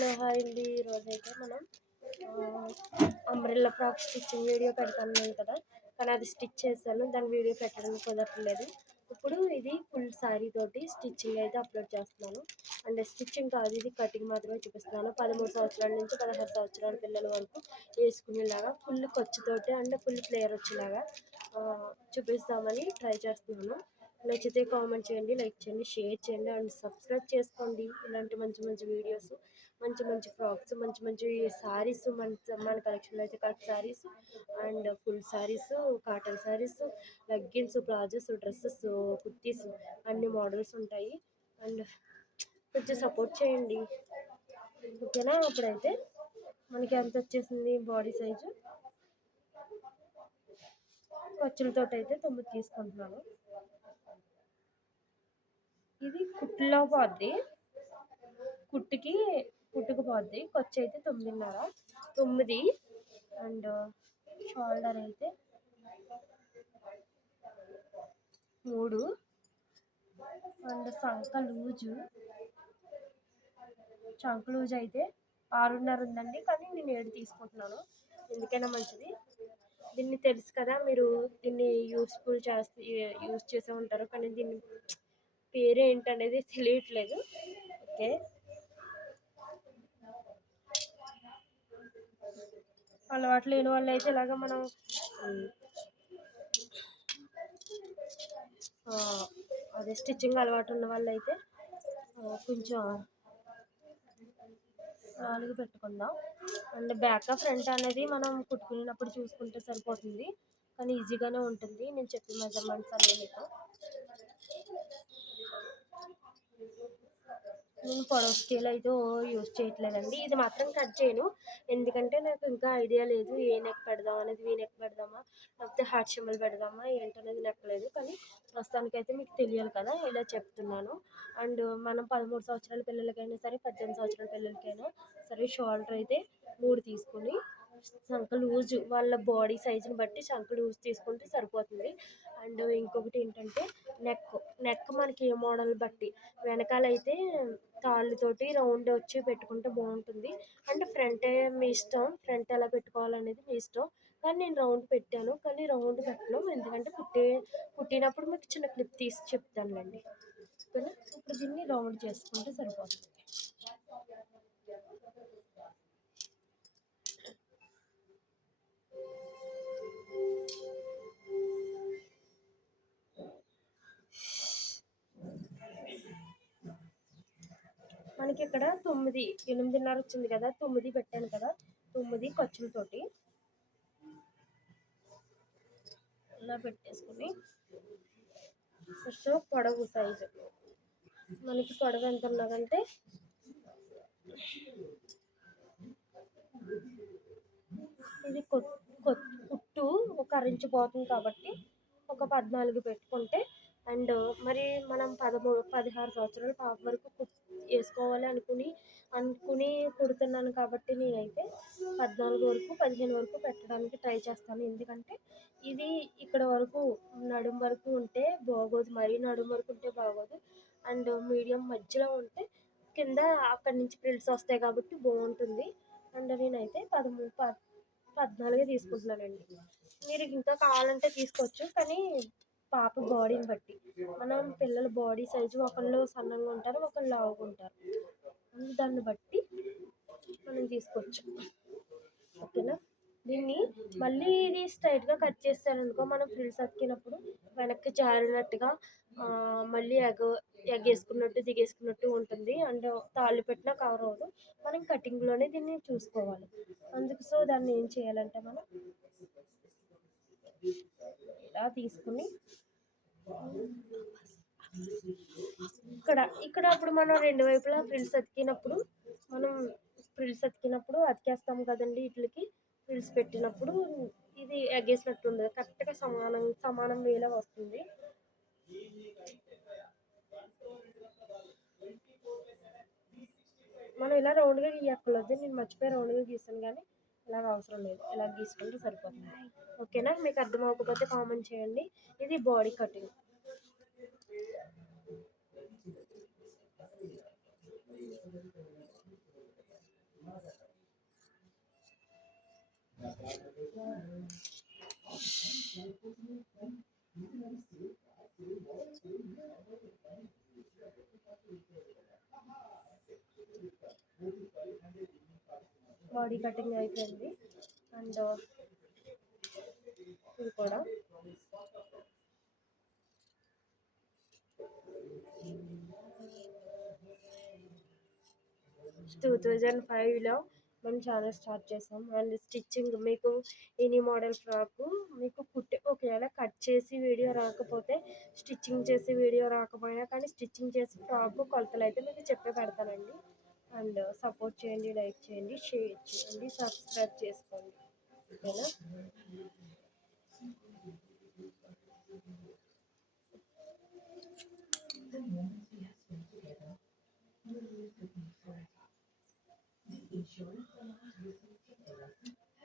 Hello hi అండి. ఈరోజైతే మనం అంబ్రెల్లా ఫ్రాక్ స్టిచ్చింగ్ వీడియో పెడతాను కదా, కానీ అది స్టిచ్ చేశాను, దాని వీడియో పెట్టడం కుదరట్లేదు. ఇప్పుడు ఇది ఫుల్ శారీ తోటి స్టిచ్చింగ్ అయితే అప్లోడ్ చేస్తున్నాను. అండ్ స్టిచ్చింగ్ కాదు, ఇది కటింగ్ మాత్రమే చూపిస్తున్నాను. 13 సంవత్సరాల నుంచి 16 సంవత్సరాల పిల్లల వరకు వేసుకునేలాగా ఫుల్ ఖర్చుతోటి అండ్ ఫుల్ ఫ్లేయర్ వచ్చేలాగా చూపిస్తామని ట్రై చేస్తున్నాను. నచ్చితే కామెంట్ చేయండి, లైక్ చేయండి, షేర్ చేయండి అండ్ సబ్స్క్రైబ్ చేసుకోండి. ఇలాంటి మంచి మంచి వీడియోస్, మంచి మంచి ఫ్రాక్స్, మంచి మంచి శారీస్, మన కలెక్షన్లో అయితే cut saris and full saris, cotton saris, leggings, palazzos, dresses, kurtis అన్ని మోడల్స్ ఉంటాయి. అండ్ కొంచెం సపోర్ట్ చేయండి, ఓకేనా? అప్పుడైతే మనకి ఎంత వచ్చేసింది బాడీ సైజు, ఖర్చులతో అయితే 9 తీసుకుంటున్నాను. ఇది కుట్టులో పోద్ది, కుట్టుకు పోద్ది. ఖర్చు అయితే 9.5 అండ్ షోల్డర్ అయితే 3 అండ్ చంక లూజ్ అయితే 6.5 ఉందండి, కానీ నేను 7 తీసుకుంటున్నాను. ఎందుకైనా మంచిది. దీన్ని తెలుసు కదా, మీరు దీన్ని యూజ్ చేసే ఉంటారు, కానీ దీన్ని పేరు ఏంటనేది తెలియట్లేదు. ఓకే, అలవాటు లేని వాళ్ళు అయితే ఇలాగ మనం అదే స్టిచ్చింగ్ అలవాటు ఉన్న వాళ్ళు అయితే కొంచెం 4 పెట్టుకుందాం. అండ్ బ్యాక్ ఫ్రంట్ అనేది మనం కుట్టుకునేటప్పుడు చూసుకుంటే సరిపోతుంది, కానీ ఈజీగానే ఉంటుంది. నేను చెప్పిన మెజర్మెంట్స్ అన్నీ మీకు. నేను పొడవు స్కేల్ అయితే యూజ్ చేయట్లేదండి, ఇది మాత్రం కట్ చేయను. ఎందుకంటే నాకు ఇంకా ఐడియా లేదు, ఏ నెక్ పెడదాం అనేది. వీ నెక్ పెడదామా, లేకపోతే హార్ట్ సింబల్ పెడదామా ఏంటనేది నెక్కలేదు. కానీ ప్రస్తుతానికైతే మీకు తెలియాలి కదా, ఇలా చెప్తున్నాను. అండ్ మనం 13 సంవత్సరాల పిల్లలకైనా సరే, 18 సంవత్సరాల పిల్లలకైనా సరే షోల్డర్ అయితే 3 తీసుకుని, చంక లూజ్ వాళ్ళ బాడీ సైజుని బట్టి చంక లూజ్ తీసుకుంటే సరిపోతుంది. అండ్ ఇంకొకటి ఏంటంటే నెక్ మనకి ఏ మోడల్ బట్టి, వెనకాలైతే తాళ్ళతోటి రౌండ్ వచ్చి పెట్టుకుంటే బాగుంటుంది. అండ్ ఫ్రంట్ మీ ఇష్టం, ఫ్రంట్ ఎలా పెట్టుకోవాలనేది మీ ఇష్టం. కానీ నేను రౌండ్ పెట్టాను, కానీ రౌండ్ పెట్టను, ఎందుకంటే కుట్టినప్పుడు మీకు చిన్న క్లిప్ తీసి చెప్తానులేండి. ఓకేనా? ఇప్పుడు దీన్ని రౌండ్ చేసుకుంటే సరిపోతుంది. మనకి ఇక్కడ 8.5 వచ్చింది కదా, 9 పెట్టాను కదా, 9 ఖర్చులతోటి ఇలా పెట్టేసుకుని ఫస్ట్ పొడవు సైజు మనకి పొడవు ఎంత ఉన్నదంటే ఇది కుట్టు ఒక అరించి పోతుంది కాబట్టి ఒక 14 పెట్టుకుంటే. అండ్ మరి మనం 16 సంవత్సరాల పాప వరకు వేసుకోవాలి అనుకుని కుడుతున్నాను కాబట్టి నేనైతే 14 వరకు 15 వరకు పెట్టడానికి ట్రై చేస్తాను. ఎందుకంటే ఇది ఇక్కడ వరకు నడుం వరకు ఉంటే బాగోదు, మరీ నడుం వరకు ఉంటే బాగోదు. అండ్ మీడియం మధ్యలో ఉంటే కింద అక్కడి నుంచి ప్రిల్స్ వస్తాయి కాబట్టి బాగుంటుంది. అండ్ నేనైతే 14 తీసుకుంటున్నానండి. మీరు ఇంకా కావాలంటే తీసుకోవచ్చు, కానీ పాప బాడీని బట్టి, మనం పిల్లల బాడీ సైజు ఒకళ్ళు సన్నంగా ఉంటారు, ఒకళ్ళు లావుగా ఉంటారు, దాన్ని బట్టి మనం తీసుకోవచ్చు. ఓకేనా? దీన్ని మళ్ళీ ఇది స్ట్రైట్గా కట్ చేస్తారనుకో, మనం ఫ్రిల్స్ అతికినప్పుడు వెనక్కి జారినట్టుగా మళ్ళీ ఎగేసుకున్నట్టు దిగేసుకున్నట్టు ఉంటుంది. అండ్ తాళ్ళు పెట్టినా కవర్ అవ్వదు. మనం కటింగ్లోనే దీన్ని చూసుకోవాలి. అందుకు దాన్ని ఏం చేయాలంటే మనం ఇలా తీసుకుని ఇక్కడ అప్పుడు మనం 2 వైపులా ఫ్రిల్స్ అతికినప్పుడు అతికేస్తాం కదండి, వీటికి ఫ్రిల్స్ పెట్టినప్పుడు ఇది ఎగేసినట్టు ఉండదు, కరెక్ట్గా సమానం వేలా వస్తుంది. మనం ఇలా రౌండ్గా గీయక్కర్లేదు, నేను మర్చిపోయి రౌండ్గా గీసాను, కానీ ఇలాగ అవసరం లేదు, ఇలా గీసుకుంటే సరిపోతుంది. ఓకేనా? మీకు అర్థం అవ్వకపోతే కామెంట్ చేయండి. ఇది బాడీ కటింగ్. బాడీ కటింగ్ అయిపోయింది. అండ్ ఇది కూడా 2005లో మేము ఛానల్ స్టార్ట్ చేసాం. అండ్ స్టిచ్చింగ్ మీకు ఎనీ మోడల్ ఫ్రాకు మీకు ఒకవేళ కట్ చేసి వీడియో రాకపోతే, స్టిచ్చింగ్ చేసి వీడియో రాకపోయినా కానీ స్టిచ్చింగ్ చేసి ఫ్రాకు కొలతలు అయితే మీకు చెప్పే పెడతానండి. అండ్ సపోర్ట్ చేయండి, లైక్ చేయండి, షేర్ చేయండి, సబ్స్క్రైబ్ చేసుకోండి. ఓకేనా?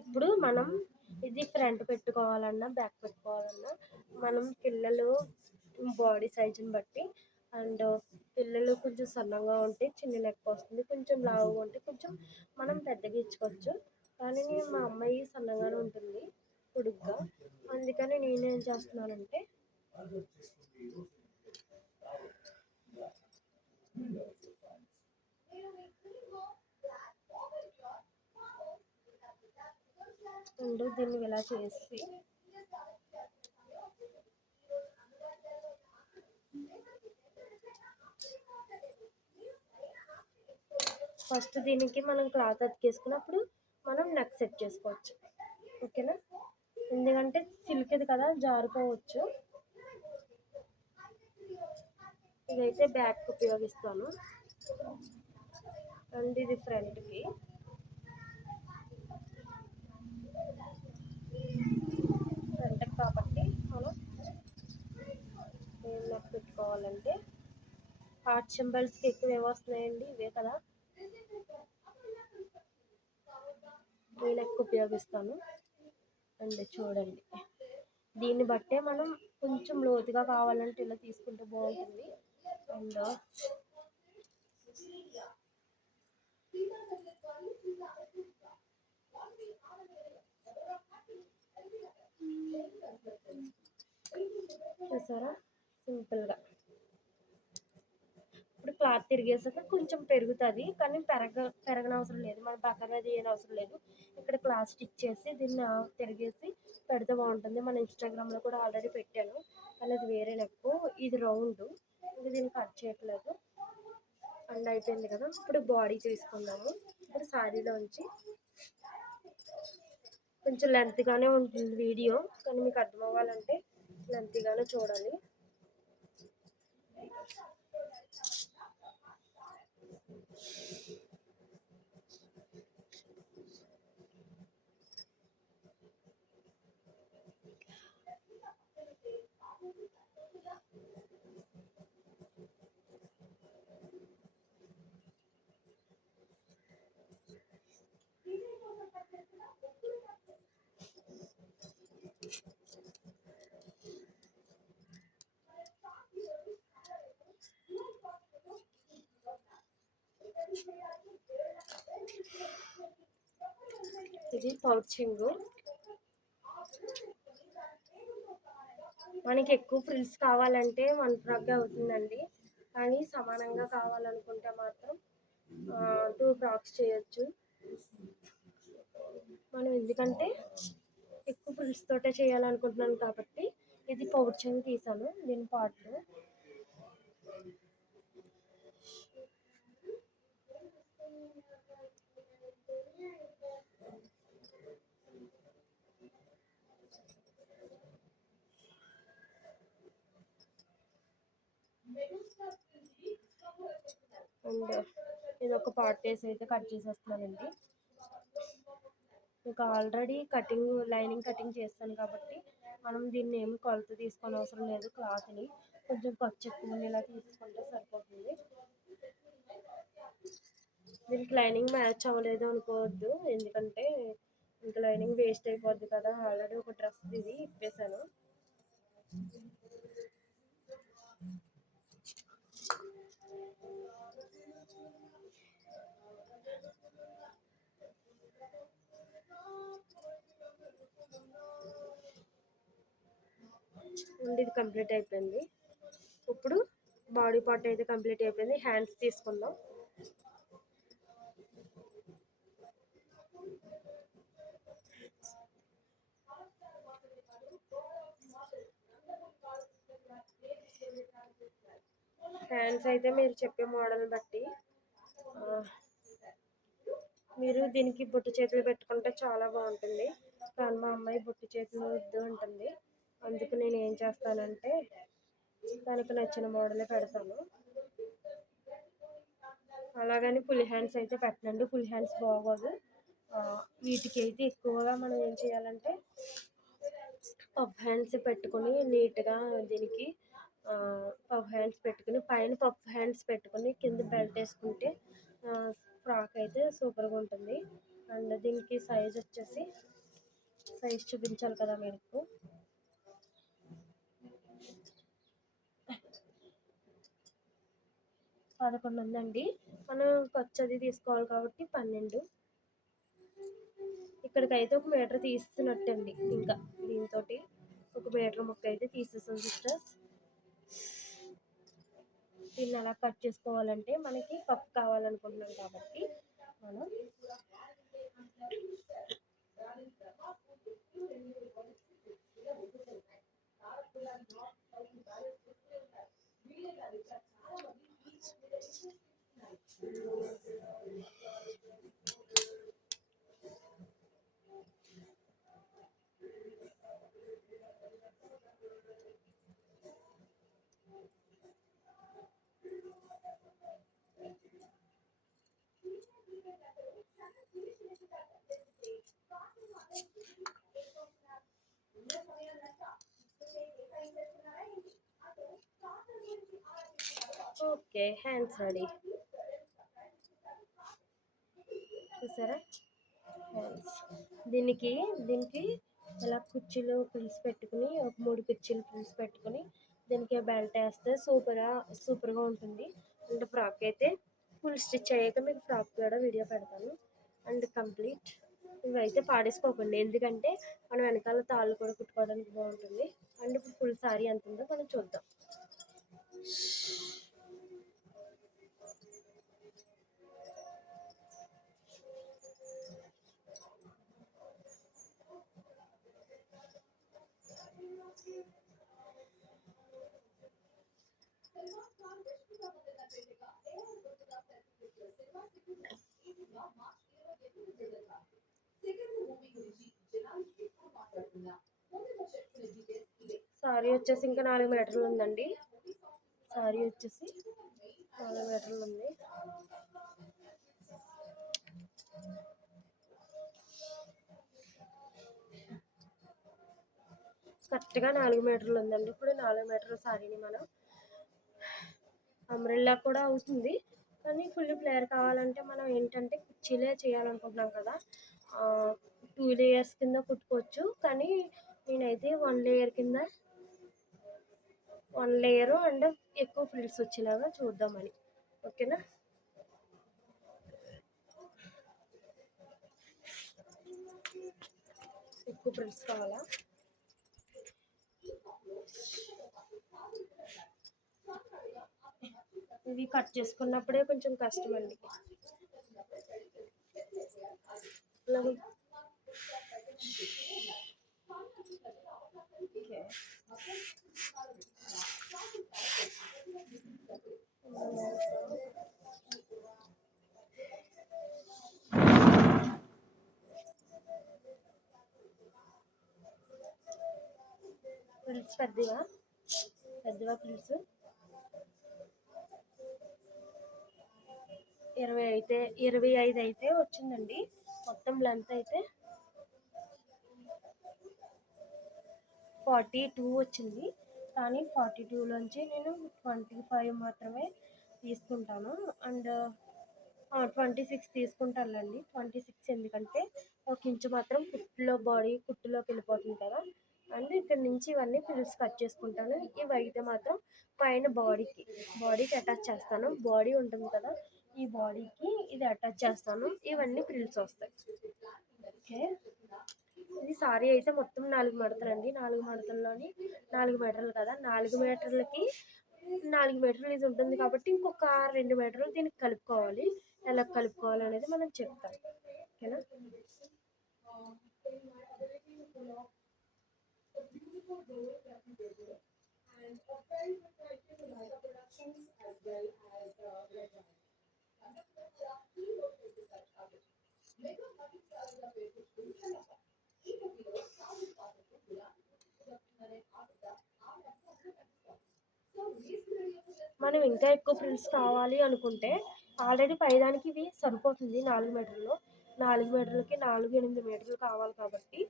ఇప్పుడు మనం ఇది ఫ్రంట్ పెట్టుకోవాలన్నా, బ్యాక్ పెట్టుకోవాలన్నా మనం పిల్లలు బాడీ సైజుని బట్టి, అండ్ పిల్లలు కొంచెం సన్నగా ఉంటే చిన్న నెక్ వస్తుంది, కొంచెం లావుగా ఉంటే కొంచెం మనం పెద్దగా ఇచ్చుకోవచ్చు. కానీ మా అమ్మాయి సన్నగానే ఉంటుంది, పొడుగ్గా. అందుకని నేనేం చేస్తున్నానంటే దీన్ని ఇలా చేసి ఫస్ట్ దీనికి మనం క్లాత్ అతికేసుకున్నప్పుడు మనం నెక్ సెట్ చేసుకోవచ్చు. ఓకేనా? ఎందుకంటే సిల్క్ది కదా, జారిపోవచ్చు. ఇదైతే బ్యాక్ ఉపయోగిస్తాను. అండ్ ఇది ఫ్రంట్కి. ఫ్రంట్కి కాబట్టి మనం నెక్ పెట్టుకోవాలంటే హార్ట్ సింబల్స్కి ఎక్కువ ఏమొస్తున్నాయండి, ఇవే కదా. ఈ నెక్ ఉపయోగిస్తాను. అండ్ చూడండి, దీన్ని బట్టే మనం కొంచెం లోతుగా కావాలంటే ఇలా తీసుకుంటే బాగుంటుంది. అండ్ చూసారా, సింపుల్గా. ఇప్పుడు క్లాత్ తిరిగేసాక కొంచెం పెరుగుతుంది, కానీ పెరగనవసరం లేదు. మన పక్కన అది ఏం అవసరం లేదు. ఇక్కడ క్లాత్ స్టిచ్ చేసి దీన్ని తిరిగేసి పెడితే బాగుంటుంది. మన ఇన్స్టాగ్రామ్లో కూడా ఆల్రెడీ పెట్టాను, కానీ అది వేరే నెక్, ఇది రౌండ్. ఇది దీన్ని కట్ చేయట్లేదు. అండ్ అయిపోయింది కదా. ఇప్పుడు బాడీ తీసుకుందాము. ఇప్పుడు శారీలోంచి కొంచెం లెంత్గానే ఉంటుంది వీడియో, కానీ మీకు అర్థం అవ్వాలంటే లెంత్గానే చూడాలి. ఇది పౌచింగ్. మనకి ఎక్కువ ఫ్రిల్స్ కావాలంటే 1 ఫ్రాక్ అవుతుందండి, కానీ సమానంగా కావాలనుకుంటే మాత్రం 2 ఫ్రాక్స్ చేయొచ్చు. మనం ఎందుకంటే ఎక్కువ ఫ్రిల్స్ తోటే చేయాలనుకుంటున్నాను కాబట్టి ఇది పౌచింగ్ తీసాను, దీని పార్ట్. అండ్ ఇది ఒక పార్ట్ వేసి అయితే కట్ చేసేస్తున్నానండి. ఇంకా ఆల్రెడీ లైనింగ్ కటింగ్ చేస్తాను కాబట్టి మనం దీన్ని ఏమి కొలత తీసుకోని అవసరం లేదు. క్లాత్ని కొంచెం ఖర్చు ఎక్కువ ఉండేలా తీసుకుంటే సరిపోతుంది. దీనికి లైనింగ్ మ్యాచ్ అవ్వలేదు అనుకోవద్దు, ఎందుకంటే ఇంకా లైనింగ్ వేస్ట్ అయిపోద్ది కదా. ఆల్రెడీ ఒక డ్రెస్ ఇది ఇప్పేసాను. ఇది కంప్లీట్ అయిపోయింది. ఇప్పుడు బాడీ పార్ట్ అయితే కంప్లీట్ అయిపోయింది. హ్యాండ్స్ తీసుకుందాం. హ్యాండ్స్ అయితే మీరు చెప్పే మోడల్ బట్టి మీరు దీనికి బొట్టు చేతులు పెట్టుకుంటే చాలా బాగుంటుంది. కానీ మా అమ్మాయి బొట్టు చేతులు వద్దు ఉంటుంది. అందుకు నేను ఏం చేస్తానంటే దానికి నచ్చిన మోడలే పెడతాను. అలాగని ఫుల్ హ్యాండ్స్ అయితే పెట్టనండి, ఫుల్ హ్యాండ్స్ బాగోదు. వీటికి అయితే ఎక్కువగా మనం ఏం చేయాలంటే పఫ్ హ్యాండ్స్ పెట్టుకొని నీట్గా దీనికి పఫ్ హ్యాండ్స్ పెట్టుకుని పైన పఫ్ హ్యాండ్స్ పెట్టుకొని కింద బెల్ట్ వేసుకుంటే ఫ్రాక్ అయితే సూపర్గా ఉంటుంది. అండ్ దీనికి సైజ్ వచ్చేసి సైజ్ చూపించాలి కదా మీకు. పదకొండు ఉందండి. మనం కొత్తది తీసుకోవాలి కాబట్టి 12. ఇక్కడికైతే 1 మీటర్ తీస్తున్నట్టండి. ఇంకా దీంతో 1 మీటర్ ముక్క అయితే తీసేసాం సిస్టర్స్. దీన్ని అలా కట్ చేసుకోవాలంటే మనకి కప్ కావాలనుకుంటున్నాం కాబట్టి మనం ఓకే, హ్యాండ్స్ రెడీ. చూసారా హ్యాండ్స్. దీనికి ఇలా కుర్చీలు పిలిచి పెట్టుకుని ఒక 3 కుర్చీలు పిలిచి పెట్టుకుని దీనికి బెల్ట్ వేస్తే సూపర్గా ఉంటుంది. అండ్ ఫ్రాక్ అయితే ఫుల్ స్టిచ్ అయ్యాక మీకు ఫ్రాక్ కూడా వీడియో పెడతాను. And complete. ఇవైతే పాడేసుకోకండి, ఎందుకంటే మనం వెనకాల తాళ్ళు కూడా కుట్టుకోవడానికి బాగుంటుంది. అండ్ ఇప్పుడు ఫుల్ సారీ ఎంత ఉందో మనం చూద్దాం. సారీ వచ్చేసి ఇంకా 4 మీటర్లు ఉందండి. సారీ వచ్చేసి 4 మీటర్లు ఉంది. కరెక్ట్గా 4 మీటర్లు ఉందండి. ఇప్పుడు 4 మీటర్ల సారీని మనం అంబ్రెల్లా కూడా అవుతుంది, కానీ ఫుల్ ఫ్లేర్ కావాలంటే మనం ఏంటంటే కుర్చీలే చేయాలనుకుంటున్నాం కదా, 2 లేయర్స్ కింద కుట్టుకోవచ్చు. కానీ నేనైతే 1 లేయర్ కింద 1 లేయరు అండ్ ఎక్కువ ఫ్రిల్స్ వచ్చేలాగా చూద్దామని. ఓకేనా. ఎక్కువ ఫ్రిల్స్ కావాలా? ఇవి కట్ చేసుకున్నప్పుడే కొంచెం కష్టం అండి. ఫ్రిల్స్ పెద్దవా ఫ్రిల్స్ 25 అయితే వచ్చిందండి. మొత్తం లెంత్ అయితే 42 వచ్చింది. కానీ 42లోంచి నేను 25 మాత్రమే తీసుకుంటాను. అండ్ 26 తీసుకుంటానులేండి. 26 ఎందుకంటే 1 ఇంచు మాత్రం కుట్టులోకి వెళ్ళిపోతుంది కదా. అండ్ ఇక్కడ నుంచి ఇవన్నీ ఫ్రిల్స్ కట్ చేసుకుంటాను. ఇవి అయితే మాత్రం పైన బాడీకి అటాచ్ చేస్తాను. బాడీ ఉంటుంది కదా, ఈ బాడీకి ఇది అటాచ్ చేస్తాను. ఇవన్నీ ఫ్రిల్స్ వస్తాయి. ఓకే. ఇది సారీ అయితే మొత్తం 4 మడతలండి. 4 మడతల్లోని 4 మీటర్లు కదా! 4 మీటర్లకి 4 మీటర్లు ఇది ఉంటుంది కాబట్టి ఇంకొక 2 మీటర్లు దీనికి కలుపుకోవాలి. ఎలా కలుపుకోవాలనేది మనం చెప్తాం. ఓకేనా? మనం ఇంకా ఎక్కువ ఫ్రిల్స్ కావాలి అనుకుంటే ఆల్రెడీ పైదానికి ఇవి సరిపోతుంది 4 మీటర్లు. 4 మీటర్లకి 4, 8 మీటర్లు కావాలి కాబట్టి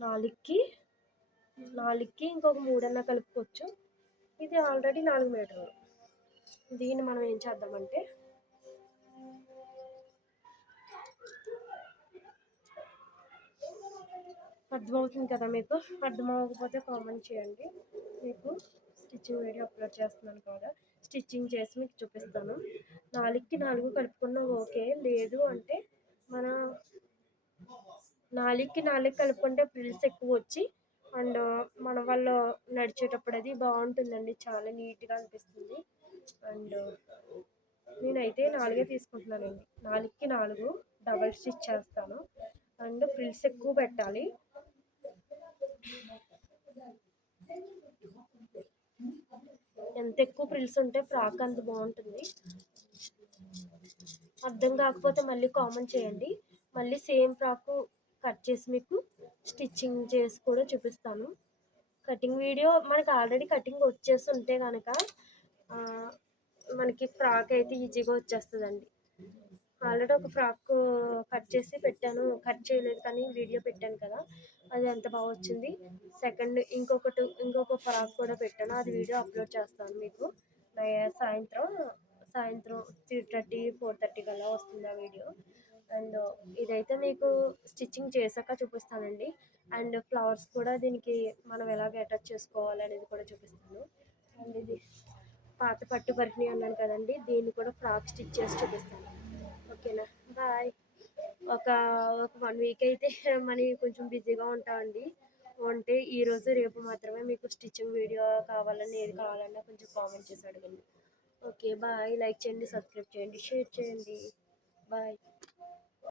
4కి ఇంకొక 3 అన్నా కలుపుకోవచ్చు. ఇది ఆల్రెడీ 4 మీటర్లు. దీన్ని మనం ఏం చేద్దామంటే అర్థమవుతుంది కదా మీకు? అర్థం అవ్వకపోతే కామెంట్ చేయండి. మీకు స్టిచ్చింగ్ వీడియో అప్లోడ్ చేస్తున్నాను కదా, స్టిచ్చింగ్ చేసి మీకు చూపిస్తాను. 4కి 4 కలుపుకున్నా ఓకే. లేదు అంటే మన 4కి 4 కలుపుకుంటే ఫ్రిల్స్ ఎక్కువ వచ్చి అండ్ మన వాళ్ళు నడిచేటప్పుడు అది బాగుంటుందండి. చాలా నీట్గా అనిపిస్తుంది. అండ్ నేనైతే 4 తీసుకుంటున్నానండి. 4కి 4 డబల్ స్టిచ్ చేస్తాను. అండ్ ఫ్రిల్స్ ఎక్కువ పెట్టాలి. ఎంత ఎక్కువ ఫ్రిల్స్ ఉంటే ఫ్రాక్ అంత బాగుంటుంది. అర్థం కాకపోతే మళ్ళీ కామెంట్ చేయండి. మళ్ళీ సేమ్ ఫ్రాక్ కట్ చేసి మీకు స్టిచ్చింగ్ చేసి కూడా చూపిస్తాను. కటింగ్ వీడియో మనకి ఆల్రెడీ కటింగ్ వచ్చేసి ఉంటే కనుక మనకి ఫ్రాక్ అయితే ఈజీగా వచ్చేస్తుందండి. ఆల్రెడీ ఒక ఫ్రాక్ కట్ చేసి పెట్టాను, కట్ చేయలేదు కానీ వీడియో పెట్టాను కదా, అది ఎంత బాగా వచ్చింది. సెకండ్ ఇంకొక ఫ్రాక్ కూడా పెట్టాను, అది వీడియో అప్లోడ్ చేస్తాను మీకు. సాయంత్రం 3:30, 4:30 కల్లా వస్తుంది ఆ వీడియో. అండ్ ఇదైతే మీకు స్టిచ్చింగ్ చేశాక చూపిస్తానండి. అండ్ ఫ్లవర్స్ కూడా దీనికి మనం ఎలాగ అటాచ్ చేసుకోవాలి అనేది కూడా చూపిస్తాను. అండ్ ఇది పాత పట్టు పరికిణి అన్నాను కదండి, దీన్ని కూడా ఫ్రాక్ స్టిచ్ చేసి చూపిస్తాను. ఓకేనా? బాయ్. ఒక 1 వీక్ అయితే మనీ కొంచెం బిజీగా ఉంటామండి. ఉంటే ఈరోజు రేపు మాత్రమే మీకు స్టిచ్చింగ్ వీడియో కావాలని, ఏది కావాలన్నా కొంచెం కామెంట్ చేసి అడగండి. Okay bye. లైక్ చేయండి, సబ్స్క్రైబ్ చేయండి, షేర్ చేయండి. బాయ్.